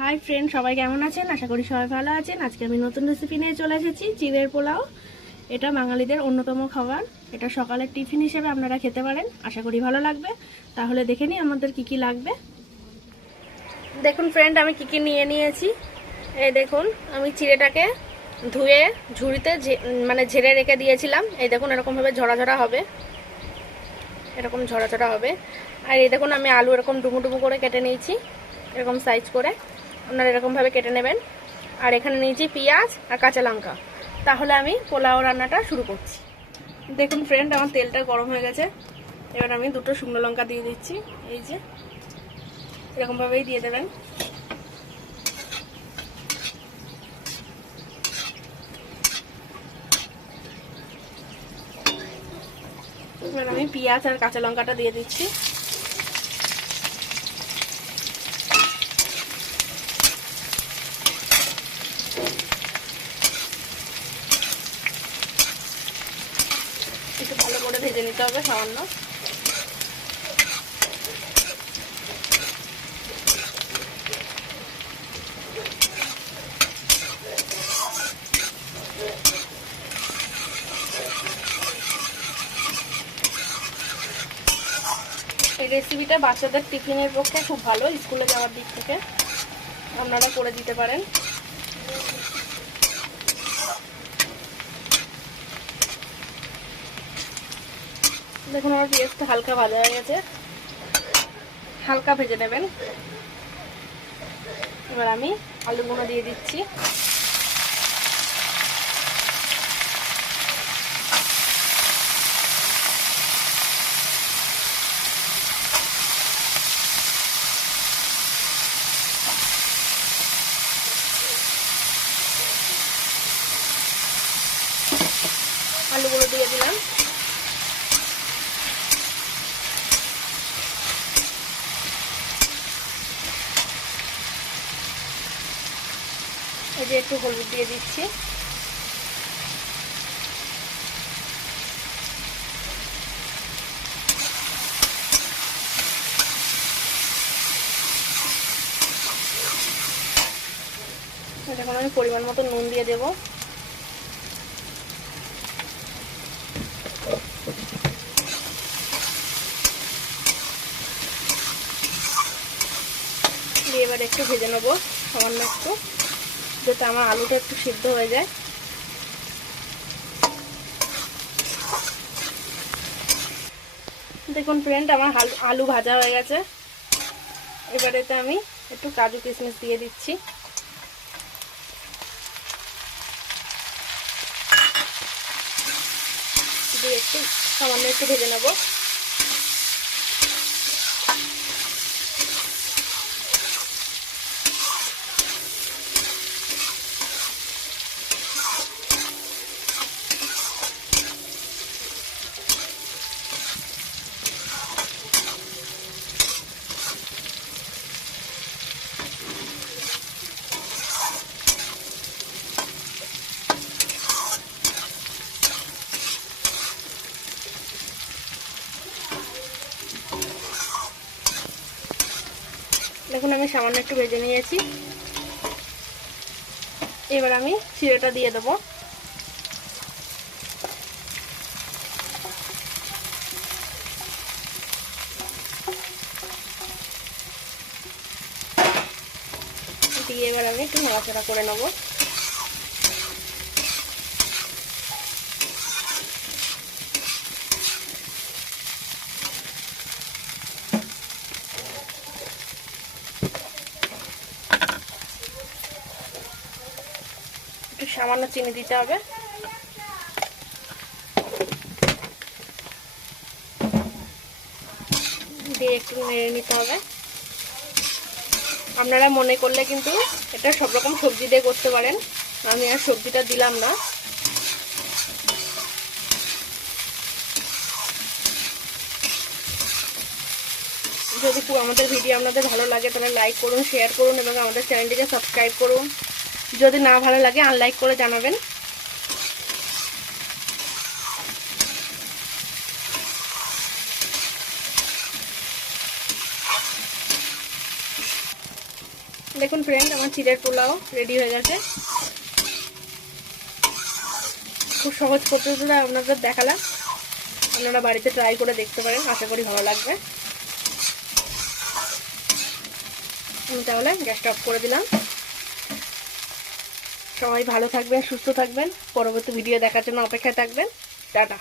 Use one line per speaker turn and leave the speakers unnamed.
Hi friend সবাই কেমন আছেন? আশা করি সবাই ভালো আছেন। আজকে আমি নতুন রেসিপি নিয়ে চলে এসেছি, চিড়ের পোলাও। এটা বাঙালিদের অন্যতম খাবার। এটা সকালের টিফিন হিসেবে আপনারা খেতে পারেন। আশা করি ভালো লাগবে। তাহলে দেখে নিই আমাদের কি কি লাগবে। দেখুন ফ্রেন্ড আমি কি কি নিয়ে নিয়েছি। এই দেখুন, আমি চিড়েটাকে ধুয়ে, ঝুড়িতে মানে ঝেড়ে রেখে দিয়েছিলাম। এই দেখুন, এরকমভাবে ঝরা ঝরা হবে। এরকম ঝরা ঝরা হবে। আর এই দেখুন, আমি আলু এরকম ডুমু ডুমু করে কেটে নিয়েছি, এরকম সাইজ করে। আপনারা এরকমভাবে কেটে নেবেন। আর এখানে নিয়েছি পেঁয়াজ আর কাঁচা লঙ্কা। তাহলে আমি পোলাও রান্নাটা শুরু করছি। দেখুন ফ্রেন্ড আমার তেলটা গরম হয়ে গেছে। এবার আমি দুটো শুকনো লঙ্কা দিয়ে দিচ্ছি। এই যে, এরকমভাবেই দিয়ে দেবেন। আমি পেঁয়াজ আর কাঁচা লঙ্কাটা দিয়ে দিচ্ছি একটু ভালো করে ভেজে নিতে হবে সামান্য। এই রেসিপিটা বাচ্চাদের টিফিনের পক্ষে খুব ভালো, স্কুলে যাওয়ার দিক থেকে। আপনারা করে দিতে পারেন। দেখুন, আমার পেঁয়াজটা হালকা ভাজা হয়ে গেছে। হালকা ভেজে নেবেন। এবার আমি আলু আলুগুলো দিয়ে দিচ্ছি আলুগুলো দিয়ে দিলাম এই যে একটু হলুদ দিয়ে দিচ্ছি। এখন আমি পরিমাণ মতো নুন দিয়ে দেবো। দিয়ে এবার একটু ভেজে নেব, সামান্য একটু। যাতে আমার আলুটা একটু সিদ্ধ হয়ে যায়। দেখুন ফ্রেন্ড আমার আলু- ভাজা হয়ে গেছে। এবারেতে আমি একটু কাজু কিশমিশ দিয়ে দিচ্ছি। দিয়ে একটু সামান্য একটু ভেজে নেব। দেখুন, আমি সামান্য একটু ভেজে নিয়েছি। এবার আমি চিড়েটা দিয়ে দেবো। দিয়ে এবার আমি একটু নাড়াচাড়া করে নেব। সামান্য চিনি দিতে হবে। দিয়ে একটু নেড়ে নিতে হবে। আপনারা মনে করলে কিন্তু এটা সব রকম সবজি দিয়ে করতে পারেন। আমি আর সবজিটা দিলাম না। যদি আমাদের ভিডিও আপনাদের ভালো লাগে, তাহলে লাইক করুন শেয়ার করুন, এবং আমাদের চ্যানেলটিকে সাবস্ক্রাইব করুন। যদি না ভালো লাগে আনলাইক করে জানাবেন। দেখুন ফ্রেন্ড আমার চিড়ের পোলাও রেডি হয়ে গেছে। খুব সহজ পদ্ধতিতে আপনাদের দেখালাম। আপনারা বাড়িতে ট্রাই করে দেখতে পারেন, আশা করি ভালো লাগবে। আমি তাহলে গ্যাসটা অফ করে দিলাম। সবাই ভালো থাকবেন সুস্থ থাকবেন। পরবর্তী ভিডিও দেখার জন্য অপেক্ষায় থাকবেন। টাটা।